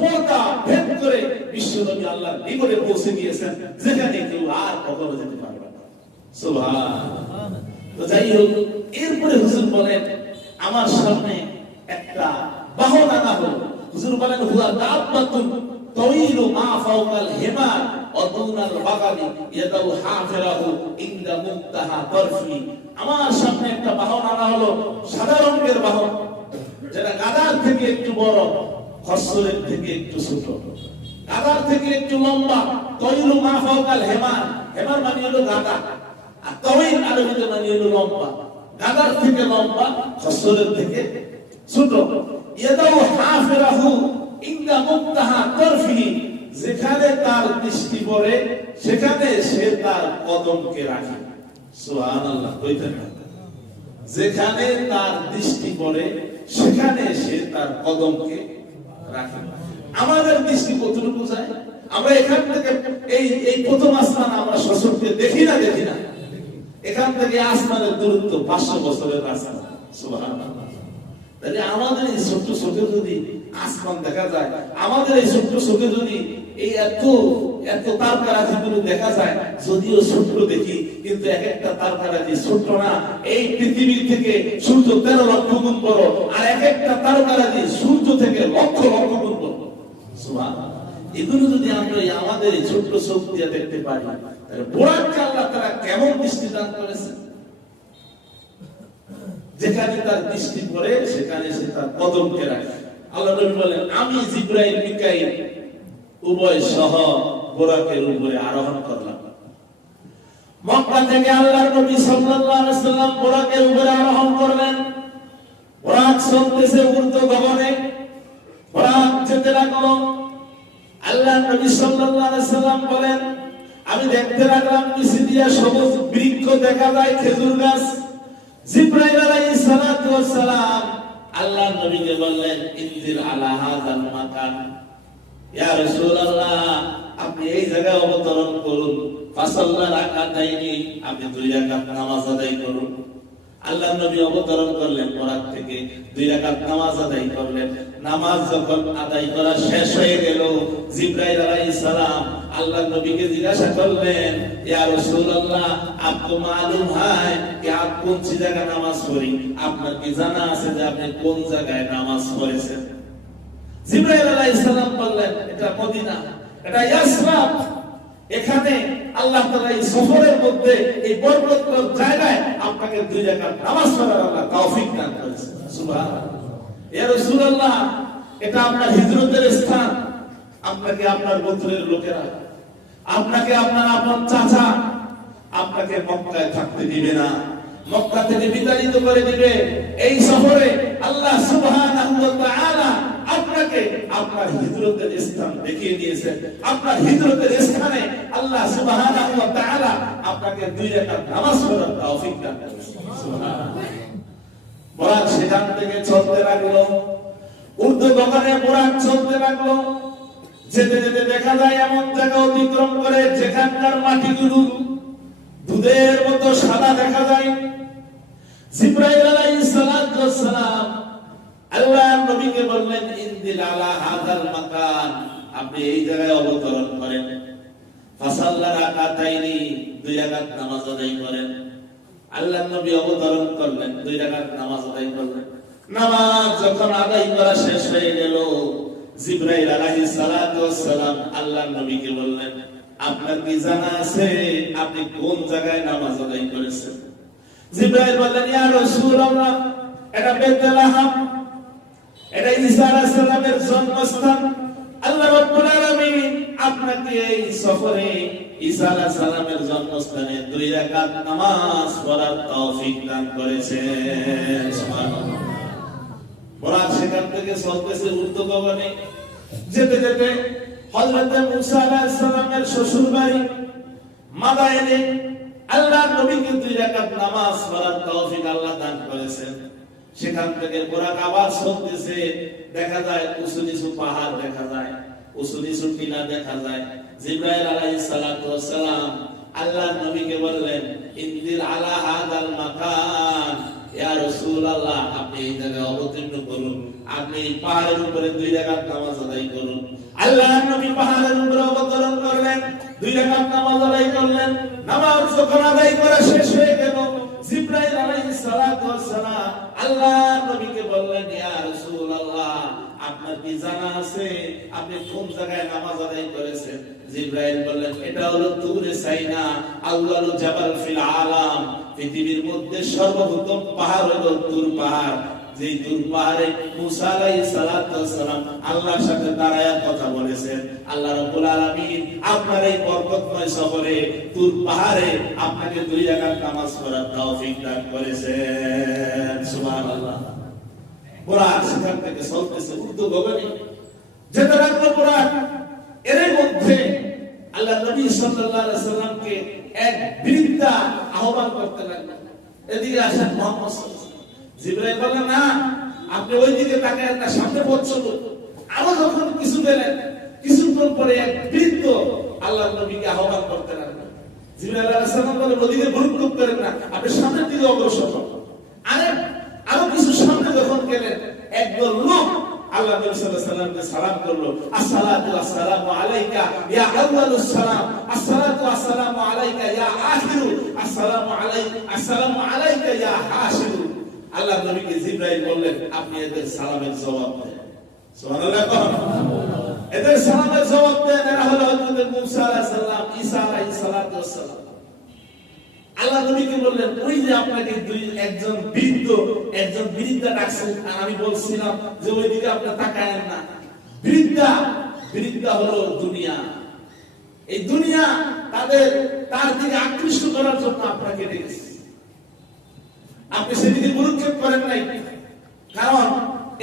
পর্দা ভেদ করে বিশ্বনবী আল্লাহর নিকটে পৌঁছে গিয়েছেন, যেখানে কেউ আর কখনো যেতে পারবে না। তো যাই হোক, এরপরে হুজুর বলেন, আমার সামনে একটা বাহন আনা হলো হুজুর বলেন, হুয়া মা ইয়াদাউ মুক্তাহা আমার সামনে একটা বাহন আনা হলো সাদা রঙের বাহন, যেটা গাদার থেকে একটু বড়। খসরের থেকে একটু ছোট। গাদার থেকে একটু লম্বা। তৈরু মা ফাওকাল হেমার। হেমার মানে হলো গাদা। আর তৈর আরবিতে মানে হলো লম্বা। গাদার থেকে লম্বা খসরের থেকে ছোট। ইয়াদাউ হাফিরাহু ইনদা মুক্তাহা তরফি যেখানে তার দৃষ্টি পড়ে, সেখানে সে তার কদমকে রাখে। সুবহানাল্লাহ কইতেন যেখানে তার দৃষ্টি পড়ে, সেখানে সে তার কদমকে আমাদের দৃষ্টি কতটুকু যায়? আমরা এখান থেকে এই এই প্রথম আসমান আমরা সশক্তি দেখি না দেখি না। এখান থেকে আসমানের দূরত্ব পাঁচশো বছরের রাস্তা। তাহলে আমাদের ছোট্ট চোখে যদি আসমান দেখা যায়। আমাদের এই ছোট্ট চোখে যদি এই এত এত তারকারাজি গুলো দেখা যায়, যদিও ছোট্ট দেখি, কিন্তু এক একটা তারকারাজি ছোট্ট না। এই পৃথিবী থেকে সূর্য তেরো লক্ষ গুণ বড়, আর এক একটা তারকারাজি সূর্য থেকে লক্ষ লক্ষ গুণ সুবহানাল্লাহ। এগুলো যদি আমরা আমাদের ছোট্ট চোখ দিয়ে দেখতে পারি, তাহলে বোরাককে আল্লাহ তারা কেমন দৃষ্টি দান করেছেন? যেখানে তার দৃষ্টি পড়ে, সেখানে সে তার কদমকে রাখে। আল্লাহ নবী বলেন, আমি জিব্রাইল, মিকাইল উভয় সহ বোরাকের উপরে আরোহণ করলাম। মক্কা থেকে আল্লাহর নবী সাল্লাল্লাহু আলাইহি সাল্লাম বোরাকের উপরে আরোহণ করলেন। বোরাক চলতেছে ঊর্ধ্ব গগনে বোরাক যেতে লাগল। আল্লাহ নবী সাল্লাল্লাহু আলাইহি সাল্লাম বলেন, আমি দেখতে লাগলাম নিচে দিয়া সবুজ বৃক্ষ দেখা যায় খেজুর গাছ। জিব্রাইল আলাইহিস সালাতু সালাম আল্লাহ নবীকে বললেন, ইন্দির আল্লাহ আপনি এই জায়গায় অবতরণ করুন। আপনি দুই রাকাত নামাজ আদায় করুন। আল্লাহ নবী অবতরণ করলেন বরাক থেকে দুই রাকাত নামাজ আদায় করলেন। নামাজ যখন আদায় করা শেষ হয়ে গেল, জিব্রাইল আলাইহিস সালাম আল্লাহ নবীকে জিজ্ঞাসা করলেন মালুম হয় আপ কোন জায়গায় নামাজ পড়ি? আপনার কি জানা আছে যে আপনি কোন জায়গায় নামাজ পড়েছেন? জিব্রাইল আলাইহিস সালাম বললেন, এটা মদিনা, এটা এখানে আল্লাহ তাআলা এই সফরের মধ্যে, এই বরকতময় জায়গায় আপনাকে দুই রাকাত নামাজ পড়ার আল্লাহ তৌফিক দান করেছেন সুবহানাল্লাহ। ইয়া রাসূলুল্লাহ, এটা আপনার হিজরতের স্থান। আপনাকে আপনার গোত্রের লোকেরা, আপনাকে আপনার আপন চাচা, আপনাকে মক্কায় থাকতে দিবে না। মক্কা থেকে বিতাড়িত করে দিবে। এই সফরে আল্লাহ সুবহানাহু ওয়া তাআলা আপনাকে আপনার হিজরতের স্থান দেখিয়ে দিয়েছেন আপনার হিজরতের স্থানে আল্লাহ সুবহানাহু ওয়া তাআলা আপনাকে দুই রাকাত নামাজ পড়ার তৌফিক দান করেছেন সেখান থেকে চলতে লাগল। ঊর্ধ্ব গগনে চলতে লাগল। যেতে যেতে দেখা যায় এমন জায়গা অতিক্রম করে যেখানকার মাটিগুলো দুধের মতো সাদা দেখা যায়। জিব্রাইল আলাইহিস সালাম বললেন ইনদিল আলা মাকান। আপনি এই জায়গায় অবতরণ করেন। ফাসাল্লা রাকাতাইনি দুই রাকাত নামাজ আদায় করেন। আল্লাহ নবী অবতরণ করলেন, দুই রাকাত নামাজ আদায় করলেন। নামাজ যখন আদায় করা শেষ হয়ে গেল, জিব্রাইল আলাইহিস সালাতু ওয়াস সালাম আল্লাহ নবীকে বললেন, আপনার কি জানা আছে আপনি কোন জায়গায় নামাজ আদায় করেছেন? জিব্রাইল বললেন, ইয়া রাসূলুল্লাহ, এটা এটা ঈসা আলাইহিস জন্মস্থান। আল্লাহ রাব্বুল আলামিন আপনাকে এই সফরে ঈসা আলাইহিস সালামের জন্মস্থানে দুই রাকাত নামাজ পড়ার তৌফিক দান করেছেন। সুবহানাল্লাহ। বরাক সেখান থেকে চলতেছে ঊর্ধ্ব গগনে যেতে যেতে হযরত মুসা আলাইহিস সালামের শ্বশুর বাড়ি মাদায়েনে আল্লাহ নবীকে দুই রাকাত নামাজ পড়ার তৌফিক আল্লাহ দান করেছেন। সেখান থেকে বোরাক আবার চলতেছে। দেখা যায় উঁচু নিচু পাহাড় দেখা যায় উঁচু নিচু টিলা দেখা যায়। জিব্রাইল আলাইহিস সালাতু আল্লাহ নবীকে বললেন ইনদিল আলা হাদাল মাকান। ইয়া রাসূলুল্লাহ, আপনি এই জায়গায় অবতীর্ণ করুন। আপনি এই পাহাড়ের উপরে দুই রাকাত নামাজ আদায় করুন। আল্লাহর নবী পাহাড়ের উপরে অবতরণ করলেন, দুই রাকাত নামাজ আদায় করলেন। নামাজ যখন আদায় করা শেষ হয়ে গেল জিব্রাইল আলাইহিস সালাতু আল্লাহর নবীকে বললেন, ইয়া রাসূলুল্লাহ, আপনার কি জানা আছে? আপনি কোন জায়গায় নামাজ আদায় করেছেন? জিব্রাইল বললেন, এটা হলো তুরে সাইনা আউয়ালু জাবাল ফিল আলাম। পৃথিবীর মধ্যে সর্বপ্রথম পাহাড় হলো তুর পাহাড়। আল্লাহ আপনার এই সফরে পাহাড়ে আপনাকে দুই করেছেন। সেখান থেকে চলতেছে যেতে এর মধ্যে আল্লাহ নবী সাল্লাল্লাহু সাল্লামকে এক বৃদ্ধা আহ্বান করতে লাগল। এদিকে আসেন মোহাম্মদ। জিবরাইল বললেন, না, আপনি ওই দিকে তাকায় না সামনে পথ চলুন। আরও যখন কিছু গেলেন কিছুক্ষণ পরে এক বৃদ্ধ আল্লাহ নবীকে আহ্বান করতে লাগল। জিবরাইল আলাইহিস সালাম বলে ওদিকে গুরুত্ব করেন না আপনি সামনের দিকে অগ্রসর হন। আরে, আরও কিছু সামনে যখন গেলেন, একদল লোক আল্লাহ নবী সাল্লাল্লাহু আলাইহি সাল্লামকে সালাম করল, আসসালাতু আসসালামু আলাইকা ইয়া আউয়ালুস সালাম, আসসালাতু আসসালামু আলাইকা ইয়া আখিরু, আসসালামু আলাইকা আসসালামু আলাইকা ইয়া হাশিরু। আল্লাহ নবীকে জিবরাইল বললেন আপনি এদের সালামের জবাব দেন। এদের সালামের জবাব দেন এরা হলো হযরত মুসা আলাইহিস সালাম ঈসা আলাইহিস সালাতু ওয়াসসালাম আল্লাহ নবীকে বললেন ওই যে আপনাকে দুই একজন বৃদ্ধ একজন বৃদ্ধা আর আমি বলছিলাম যে ওই দিকে আপনি তাকায়েন না। বৃদ্ধা বৃদ্ধা হলো দুনিয়া। এই দুনিয়া তাদের তার দিকে আকৃষ্ট করার জন্য আপনাকে ডেকেছে। আপনি সেদিকে গুরুক্ষেপ করেন নাই। কারণ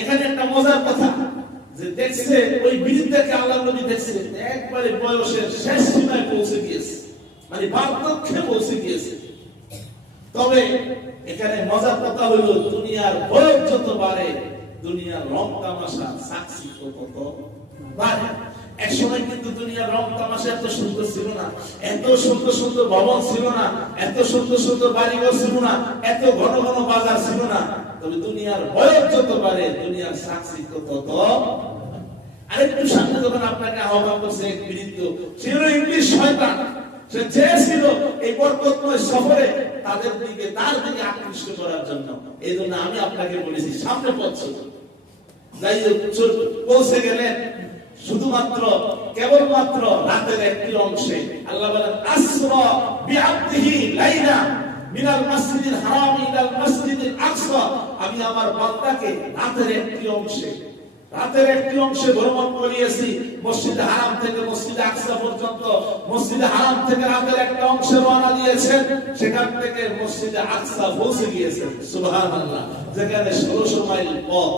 এখানে একটা মজার কথা, যে দেখছে ওই বৃদ্ধাকে আল্লাহ নবী দেখছে, একবারে বয়সের শেষ সীমায় পৌঁছে গিয়েছে। মানে বার্ধক্যে পৌঁছে গিয়েছে। তবে এখানে মজার কথা হলো, দুনিয়ার বয়স যত বাড়ে, দুনিয়ার রং তামাশা সাক্ষী তত বাড়ে। এক সময় কিন্তু দুনিয়ার রং তামাশা এত সুন্দর ছিল না, এত সুন্দর সুন্দর ভবন ছিল না, এত সুন্দর সুন্দর বাড়িঘর ছিল না, এত ঘন ঘন বাজার ছিল না। তবে দুনিয়ার বয়স যত বাড়ে, দুনিয়ার সাক্ষী তত আরেকটু সামনে যখন আপনাকে আহ্বান করছে এক বৃদ্ধ, সে ইংলিশ শয়তান। সে চেয়েছিল এই বরকতময় সফরে তাদের দিকে, তার দিকে আকৃষ্ট করার জন্য। এই জন্য আমি আপনাকে বলেছি, সামনে পথ। যাই হোক পৌঁছে গেলেন। শুধুমাত্র কেবলমাত্র রাতের একটি অংশে আল্লাহ বলেন, আসরা বিআবদিহি লাইলা মিনাল মসজিদিল হারাম ইলাল মসজিদিল আকসা। আমি আমার বান্দাকে রাতের একটি অংশে, রাতের একটি অংশে ভ্রমণ করিয়েছি। মসজিদে হারাম থেকে মসজিদে আকসা পর্যন্ত মসজিদে হারাম থেকে রাতের একটা অংশে রওনা দিয়েছেন। সেখান থেকে মসজিদে আকসা পৌঁছে গিয়েছেন। সুবহানাল্লাহ। যেখানে 1600 মাইল পথ।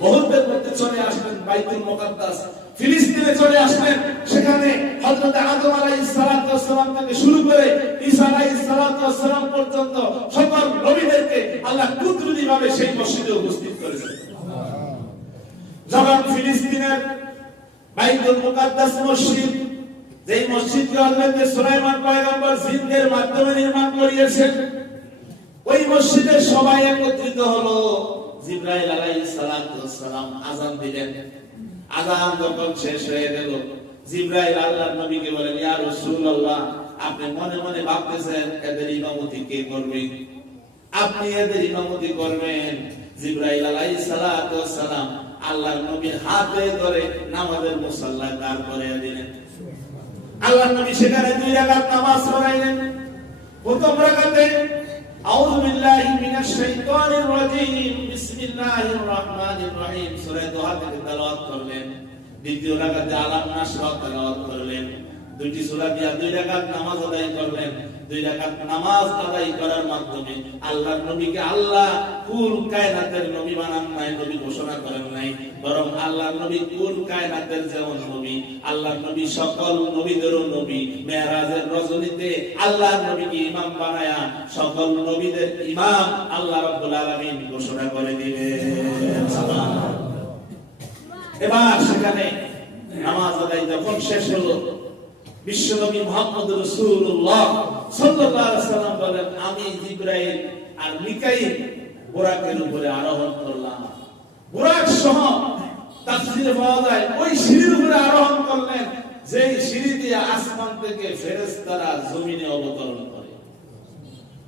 মুহূর্তের মধ্যে চলে আসবেন বাইতুল মুকাদ্দাস। ফিলিস্তিনে চলে আসবেন। সেখানে হযরত আদম আলাইহিস সালাতু ওয়াসসালাম থেকে শুরু করে ঈসা আলাইহিস সালাতু ওয়াসসালাম পর্যন্ত সকল নবীদেরকে আল্লাহ কুদরতি সেই মসজিদে উপস্থিত করেছেন। যখন ফিলিস্তিনের বাইতুল মুকাদ্দাস মসজিদ, যেই মসজিদকে হযরত সুলাইমান পয়গম্বর জিনদের মাধ্যমে নির্মাণ করিয়েছেন, ওই মসজিদে সবাই একত্রিত হলো। জিব্রাইল আলাইহিস সালাতু ওয়াসসালাম আযান দিলেন। আযান যখন শেষ হয়ে গেল, জিব্রাইল আল্লাহর নবীকে বলেন, ইয়া রাসূলুল্লাহ, আপনি মনে মনে ভাবতেছেন এদের ইমামতি কে করবে? আপনি এদের ইমামতি করবেন। জিব্রাইল আলাইহিস সালাতু ওয়াসসালাম আল্লাহর নবীর হাতে ধরে নামাজের মুসাল্লায় দাঁড় করিয়ে দিলেন। আল্লাহর নবী সেখানে দুই রাকাত নামাজ পড়াইলেন। প্রথম রাকাতে আউযু বিল্লাহি মিনাশ শাইতানির রাজীম। বিসমিল্লাহির রহমানির রহিম। সূরা দোহা থেকে তেলাওয়াত করলেন। দ্বিতীয় রাকাতে আলাম নাশরা তেলাওয়াত করলেন। দুইটি সূরা দিয়া দুই রাকাত নামাজ আদায় করলেন? দুই রাকাত নামাজ আদায় করার মাধ্যমে আল্লাহর নবীকে আল্লাহ কুল কায়নাতের নবী বানান নাই, নবী ঘোষণা করেন নাই। বরং আল্লাহর নবী কুল কায়নাতের যেমন নবী, আল্লাহর নবী সকল নবীদেরও নবী। মেরাজের রজনীতে আল্লাহর নবীকে ইমাম বানায়া সকল নবীদের ইমাম আল্লাহ রাব্বুল আলামিন ঘোষণা করে সুবহানাল্লাহ। এবার সেখানে নামাজ আদায় যখন শেষ হলো বিশ্বনবী মোহাম্মদ রাসূলুল্লাহ সাল্লাল্লাহু আলাইহি সাল্লাম বলেন, আমি জিব্রাইল আর মিকাইল বোরাকের উপরে আরোহণ করলাম। বোরাক সহ তাফসীরে পাওয়া যায়, ওই সিঁড়ির উপরে আরোহণ করলেন, যেই সিঁড়ি দিয়ে আসমান থেকে ফেরেশতারা জমিনে অবতরণ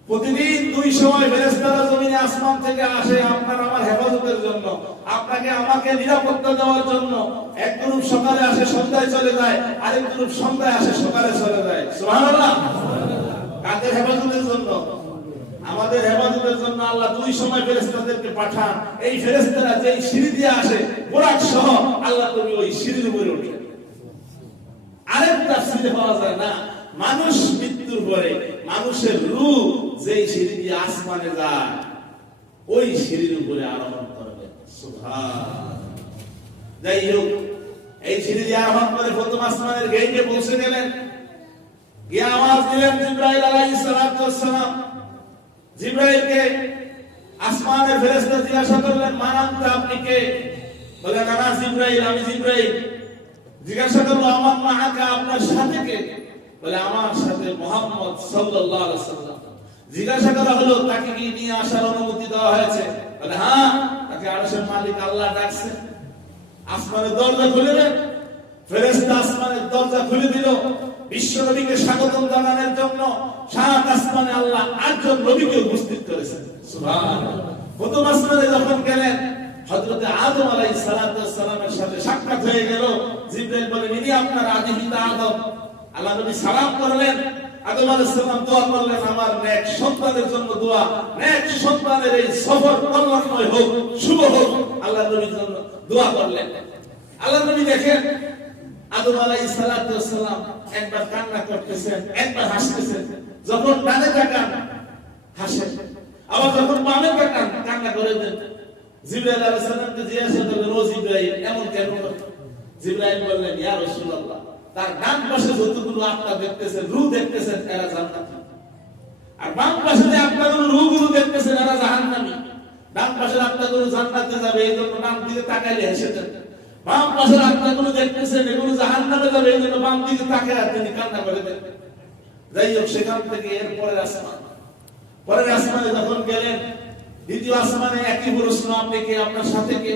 প্রতিদিন দুই সময় ফেরেশতারা জমিনে আসমান থেকে আসে আপনার আমার হেফাজতের জন্য, আপনাকে আমাকে নিরাপত্তা দেওয়ার জন্য। এক গ্রুপ সকালে আসে, সন্ধ্যায় চলে যায়, আরেক গ্রুপ সন্ধ্যায় আসে, সকালে চলে যায়। কাদের হেফাজতের জন্য? আমাদের হেফাজতের জন্য আল্লাহ দুই সময় ফেরেশতাদেরকে পাঠান। এই ফেরেশতারা যেই সিঁড়ি দিয়ে আসে বোরাক সহ আল্লাহ তুমি ওই সিঁড়ির উপরে ওঠে আরেকটা সিঁড়ি পাওয়া যায় না, মানুষ মৃত্যুর পরে মানুষের রূপ যেই সিঁড়ি দিয়ে আসমানে যায়, ওই সিঁড়ির উপরে আরোহণ করবে। যাই হোক এই সিঁড়ি আরোহণ করে প্রথম আসমানের গেটে পৌঁছে গেলেন। গিয়ে আওয়াজ দিলেন জিব্রাইল আলাইহিস ওয়াসসালাম জিব্রাইলকে আসমানের ফেরেশতা জিজ্ঞাসা করলেন মানান্তা আপনি কে? বলেন না জিব্রাইল, আমি জিব্রাইল। জিজ্ঞাসা করল, আমার মাহাকা আপনার সাথে কে? বলে, আমার সাথে মোহাম্মদ সাল্লাল্লাহু আলাইহি সাল্লাম জিজ্ঞাসা করা হলো, তাকে কি নিয়ে আসার অনুমতি দেওয়া হয়েছে? বলে হ্যাঁ তাকে আরশের মালিক আল্লাহ ডাকছে। আসমানের দরজা খুলে দেন। ফেরেশতা আসমানের দরজা খুলে দিল। বিশ্ব নবীকে স্বাগতম জানানোর জন্য সাত আসমানে আল্লাহ আটজন নবীকে উপস্থিত করেছেন। সুবহানাল্লাহ। প্রথম আসমানে যখন গেলেন, হযরতে আদম ওয়াস সালামের সাথে সাক্ষাৎ হয়ে গেল। জিবরাইল বলেন ইনি আপনার আদি পিতা আদম। আল্লাহ নবী সালাম করলেন, আদম আলাইহিস সালাম দোয়া করলেন, আমার নেক সন্তানের জন্য দোয়া, নেক এই সফর কল্যাণময় হোক, শুভ হোক। আল্লাহ নবীর জন্য দোয়া করলেন। আল্লাহ নবী দেখেন, আদম আলাইহিস সালাম একবার কান্না করতেছেন, একবার হাসতেছেন। যখন ডানে আবার যখন বামে কান্না করে দেন জিবরাইল আলাইহিস সালামকে জিজ্ঞাসা করলেন, ও জিবরাইল, এমন কেন জিবরাইল বললেন, ইয়া রাসূলুল্লাহ তার ডান পাশে যতগুলো আত্মা দেখতেছেন রূহ দেখতেছেন, এরা জান্নাতি। আর বাম পাশে যে আত্মাগুলো রূহগুলো দেখতেছেন, এরা জাহান্নামী। ডান আত্মাগুলো জান্নাতে যাবে, এই জন্য ডান দিকে তাকাইলে হেসে দেন বাম পাশের আত্মাগুলো দেখতেছেন, এগুলো জাহান্নামে যাবে, এই জন্য বাম দিকে তাকায় তিনি কান্না করে যাই হোক, সেখান থেকে এর আসমান। পরের আসমানে যখন গেলেন, দ্বিতীয় আসমানে একই প্রশ্ন আপনি কে, আপনার সাথে কে?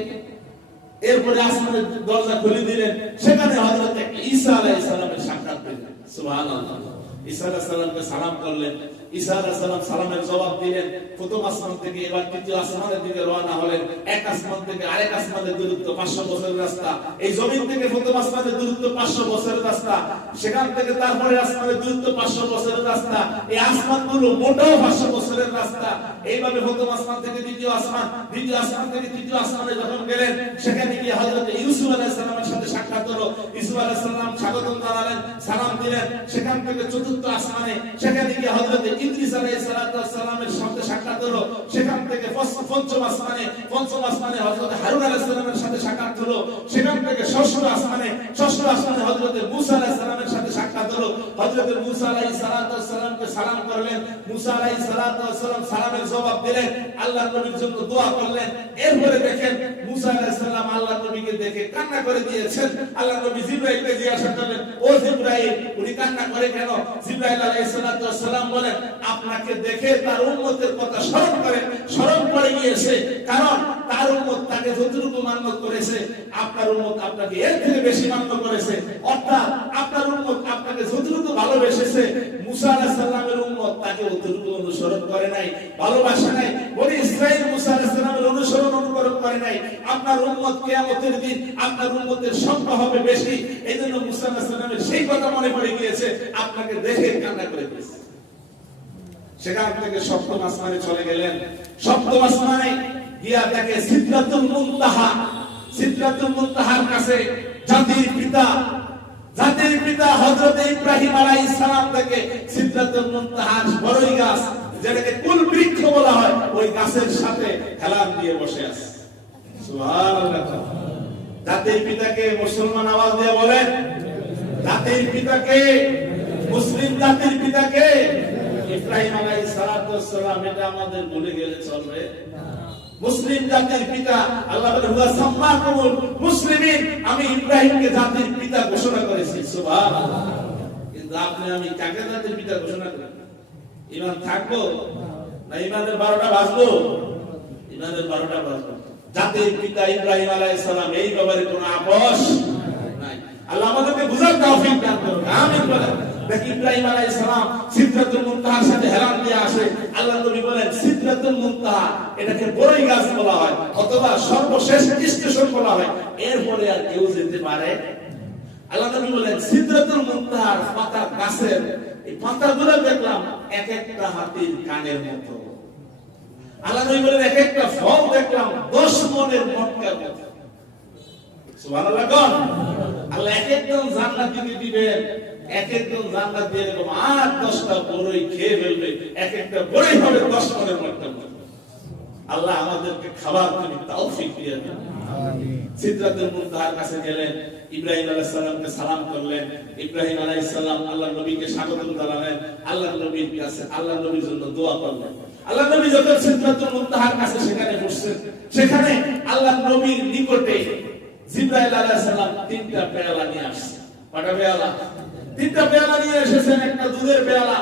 এরপরে আসমানের দরজা খুলে দিলেন। সেখানে হযরত ঈসা আলাইহিস সালামের সাক্ষাৎ পেলেন। সুবহানাল্লাহ। ঈসা আলাইহিস সালামকে সালাম করলেন। ঈসা আলাইহিস সালামের জবাব দিলেন, প্রথম আসমান থেকে এবার তৃতীয় আসমানের দিকে রওনা হলেন। এক আসমান থেকে আরেক আসমানের দূরত্ব 500 বছরের রাস্তা। এই জমিন থেকে প্রথম আসমানের দূরত্ব 500 বছরের রাস্তা। সেখান থেকে তারপরে আসমানের দূরত্ব 500 বছরের রাস্তা। এই আসমানগুলো মোটাও 500 বছরের রাস্তা। এইভাবে প্রথম আসমান থেকে দ্বিতীয় আসমান দ্বিতীয় আসমান থেকে তৃতীয় আসমানে যখন গেলেন, সেখানে গিয়ে হযরত ইউসুফ আলাইহিস সাথে সাক্ষাৎ হলো। ইউসুফ আলাইহিস সালাম স্বাগতম জানালেন, সালাম দিলেন। সেখান থেকে চতুর্থ আসমানে, সেখানে গিয়ে হযরত ইদ্রিস আলাইহিস জবাব দিলেন। আল্লাহ নবীর জন্য দোয়া করলেন। এরপরে দেখেন মুসা আলাইহিস সালাম নবীকে দেখে কান্না করে দিয়েছেন। আল্লাহ নবী জিব্রাইলকে জিজ্ঞাসা করলেন, ও জিব্রাইল, উনি কান্না করে কেন? জিব্রাইল আলাইহিস সালাম বলেন আপনাকে দেখে তার উম্মতের কথা স্মরণ করে স্মরণ করে গিয়েছে। কারণ তার উম্মত তাকে যতটুকু মান্য করেছে, আপনার উম্মত আপনাকে এর থেকে বেশি মান্য করেছে। অর্থাৎ আপনার উম্মত আপনাকে যতটুকু ভালোবেসেছে, মুসা উম্মত তাকে অতটুকু অনুসরণ করে নাই, ভালোবাসা নাই। সালামের অনুসরণ অনুকরণ করে নাই। আপনার কিয়ামতের দিন আপনার উম্মতের সংখ্যা হবে বেশি। সেই কথা মনে পড়ে গিয়েছে, আপনাকে দেখে কান্না করে দিয়েছে সেখান থেকে সপ্তম আসমানে চলে গেলেন। সপ্তম আসমানে গিয়া দেখে সিদ্ধাতুল মুনতাহা। কাছে জাতির পিতা জাতির পিতা হযরত ইব্রাহিম আলাইহিস সালাম থেকে সিদ্ধাতুল বড়ই গাছ, যেটাকে কুল বৃক্ষ বলা হয়, ওই গাছের সাথে হেলান দিয়ে বসে আছে। সুবহানাল্লাহ। জাতির পিতাকে মুসলমান আওয়াজ দিয়ে বলেন, জাতির পিতাকে, মুসলিম জাতির পিতাকে ইব্রাহিম আলাইহিস সালাতু এটা আমাদের ভুলে গেলে চলবে। মুসলিম জাতির পিতা, আল্লাহ হুয়া সাম্মাকুমুল মুসলিমিন, আমি ইব্রাহিমকে জাতির পিতা ঘোষণা করেছি। সুবহানাল্লাহ। কিন্তু আপনি, আমি কাকে জাতির পিতা ঘোষণা করি? ইমান থাকব? না ইমানের বারোটা বাজবো? আপনাদের বারোটা বাজবে। জাতির পিতা ইব্রাহিম আলাইহিস সালাম, এই ব্যাপারে কোনো আপোষ নাই। আল্লাহ আমাদেরকে বুঝার তৌফিক দান করুন। আমিন বলেন। দেখি, ইব্রাহিম আলাইহিস সালাম মুনতাহার সাথে হেলান দিয়ে আসে। আল্লাহ নবী বলেন, সিদরাতুল মুনতাহা এটাকে বড়ই গাছ বলা হয়, অথবা সর্বশেষ স্টেশন বলা হয়। এরপরে আর কেউ যেতে পারে। আল্লাহ নবী বলেন, সিদরাতুল মুনতাহার পাতা গাছের, এই পাতাগুলো দেখলাম এক একটা হাতির কানের মতো। আল্লাহ নবী বলেন, এক একটা ফল দেখলাম দশ মনের মটকার মতো। সুবহানাল্লাহ আল্লাহ এক একজন জান্নাতীকে দিবেন। এক একজন জান্নাত দিয়ে এরকম আট দশটা বড়ই খেয়ে ফেলবে। এক একটা বড়ই হবে দশ মনের মটকার আল্লাহ আমাদেরকে খাবার তুমি তৌফিক দিয়ে দেন। সিদরাতুল মুনতাহার কাছে গেলেন ইব্রাহিম আলাইহিস সালামকে সালাম করলেন। ইব্রাহিম আলাইহিস সালাম আল্লাহ নবীকে স্বাগত জানালেন। আল্লাহ নবীর কাছে আল্লাহ নবীর জন্য দোয়া করলেন। আল্লাহ নবী যখন সিদরাতুল মুনতাহার কাছে সেখানে বসছেন সেখানে আল্লাহ নবীর নিকটে জিব্রাইল আলাইহিস সালাম তিনটা পেয়ালা নিয়ে আসছে। কটা পেয়ালা? তিনটা পেয়ালা নিয়ে এসেছেন, একটা দুধের পেয়ালা,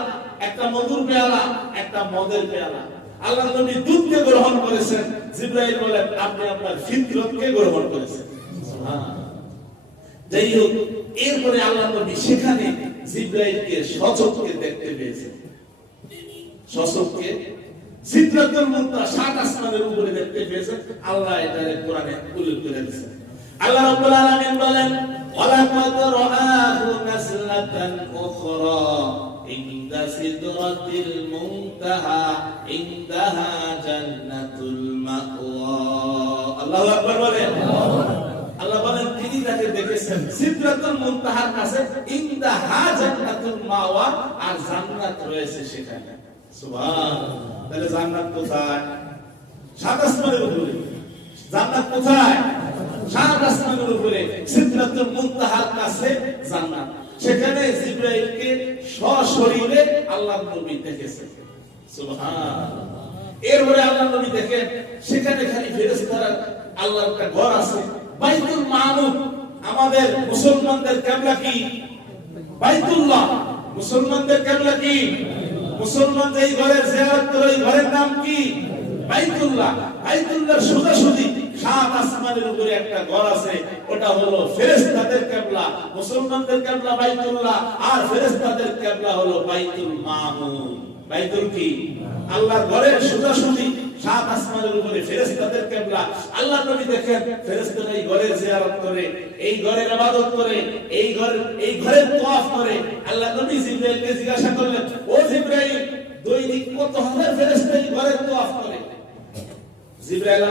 একটা মধুর পেয়ালা, একটা মদের পেয়ালা। আল্লাহ নবী দুধকে গ্রহণ করেছেন। জিব্রাইল বলেন, আপনি আপনার ফিতরতকে গ্রহণ করেছেন। যাই হোক, এরপরে আল্লাহ নবী সেখানে জিব্রাইলকে সচককে দেখতে পেয়েছেন। সচককে সিদরাতুল মুনতাহা সাত আসমানের উপরে দেখতে পেয়েছেন। আল্লাহ এটা কোরআনে উল্লেখ করে দিয়েছেন। আল্লাহ রাব্বুল আলামিন বলেন ওয়ালাকাদ রাআহু নাসলাতান উখরা ইনদা সিদরাতিল মুনতাহা ইনদাহা জান্নাতুল মাওয়া আল্লাহু আকবার বলেন। আল্লাহ বলেন, তিনি তাকে দেখেছেন কাছে মাওয়া, আর জান্নাত রয়েছে সেখানে। সুবহান তাহলে জান্নাত কোথায়? সাত আসমানের উপরে। জান্নাত কোথায়? আসমানের উপরে কাছে জান্নাত। সেখানে জিব্রাইলকে সশরীরে আল্লাহ নবী সুবহান এরপরে আল্লাহ নবী দেখেন, সেখানে খালি একটা ঘর আছে। বাইতুল আমাদের মুসলমানদের কি? বাইতুল্লাহ। মুসলমানদের কি? মুসলমান ঘরের জিয়ারত ওই ঘরের নাম কি? বাইতুল্লাহ। বাইতুল্লাহ সোজাসুজি সাত আসমানের উপরে একটা ঘর আছে, ওটা হলো ফেরেশতাদের কিবলা, মুসলমানদের কিবলা বাইতুল্লাহ, আর ফেরেশতাদের কিবলা হলো বাইতুল মামুর বাইতুল কি? আল্লাহর ঘরের সোজাসুজি, সাত আসমানের উপরে ফেরেশতাদের কিবলা। আল্লাহ নবী দেখেন, ফেরেশতারা এই ঘরের জিয়ারত করে, এই ঘরের ইবাদত করে, এই ঘর এই ঘরের তওয়াফ করে। আল্লাহ নবী জিবরাইলকে জিজ্ঞাসা করলেন, ও জিবরাইল, দৈনিক কত হাজার ফেরেশতা এই ঘরের তওয়াফ করে? জিবরাইল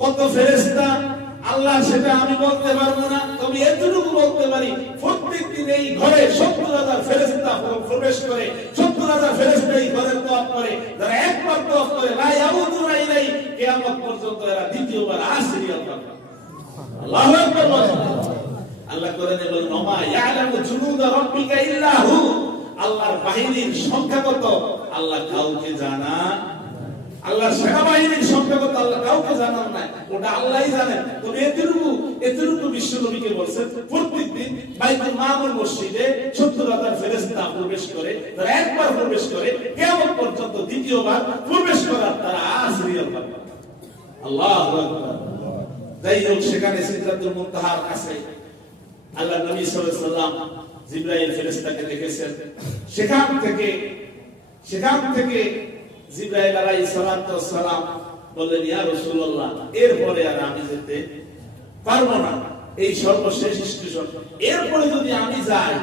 কত ফেরেশতা, আল্লাহ সেটা আমি বলতে পারব না, তবে এতটুকু বলতে পারি প্রত্যেক এই ঘরে সত্তর হাজার ফেরেশতা প্রবেশ করে, সত্তর হাজার ফেরেশতা এই ঘরের তোয়াপ করে, যারা একবার তোয়াপ করে, লা ইয়াউতুনা ইলাইহি কিয়ামত পর্যন্ত এরা দ্বিতীয়বার আর সিরিয়াল পাবে আল্লাহু। আল্লাহ কোরআনে বলেন ওমা ইয়ালামু আল্লাহর বাহিনীর সংখ্যা কত? আল্লাহ কাউকে জানান আল্লাহর সেনাবাহিনীর সংখ্যা কত? আল্লাহ কাউকে জানান না ওটা আল্লাহই জানেন তবে এতটুকু এতটুকু বিশ্ব নবীকে বলছেন, প্রত্যেকদিন বাইতুল মামুর মসজিদে সত্তর হাজার ফেরেশতা প্রবেশ করে, তারা একবার প্রবেশ করে কেমন পর্যন্ত দ্বিতীয়বার প্রবেশ করার তারা আর সিরিয়াল পাবে। আল্লাহু আকবার। যাই হোক সেখানে সিদরাতুল মুনতাহার কাছে আল্লাহ নবী সাল্লাম জিবরাইল ফেরেশতাকে দেখেছেন। সেখান থেকে সেখান থেকে জিবরাইল সালাতু সালাম বললেন, ইয়া রাসূলুল্লাহ, এরপরে আর আমি যেতে পারব না। এই সর্বশেষ স্টেশন। এরপরে যদি আমি যাই,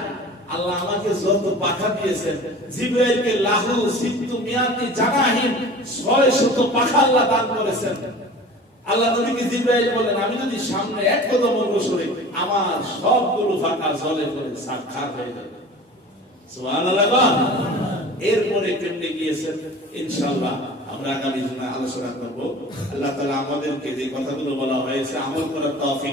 আল্লাহ আমাকে যত পাখা দিয়েছেন, জিবরাইলকে লাহু, সিত্তু, মিয়াতি জানাহিন 600 পাখা আল্লাহ দান করেছেন। আল্লাহ নবীকে জিব্রাইল বলেন আমি যদি সামনে এক কদম অগ্রসরে আমার সবগুলো ফাঁকা জলে পড়ে সাক্ষাৎ হয়ে যাবে। সুবহানাল্লাহ এরপরে কেমনে গিয়েছেন, ইনশাআল্লাহ আমরা আগামী দিনে আলোচনা করব। আল্লাহ তাআলা আমাদেরকে যে কথাগুলো বলা হয়েছে আমল করার তৌফিক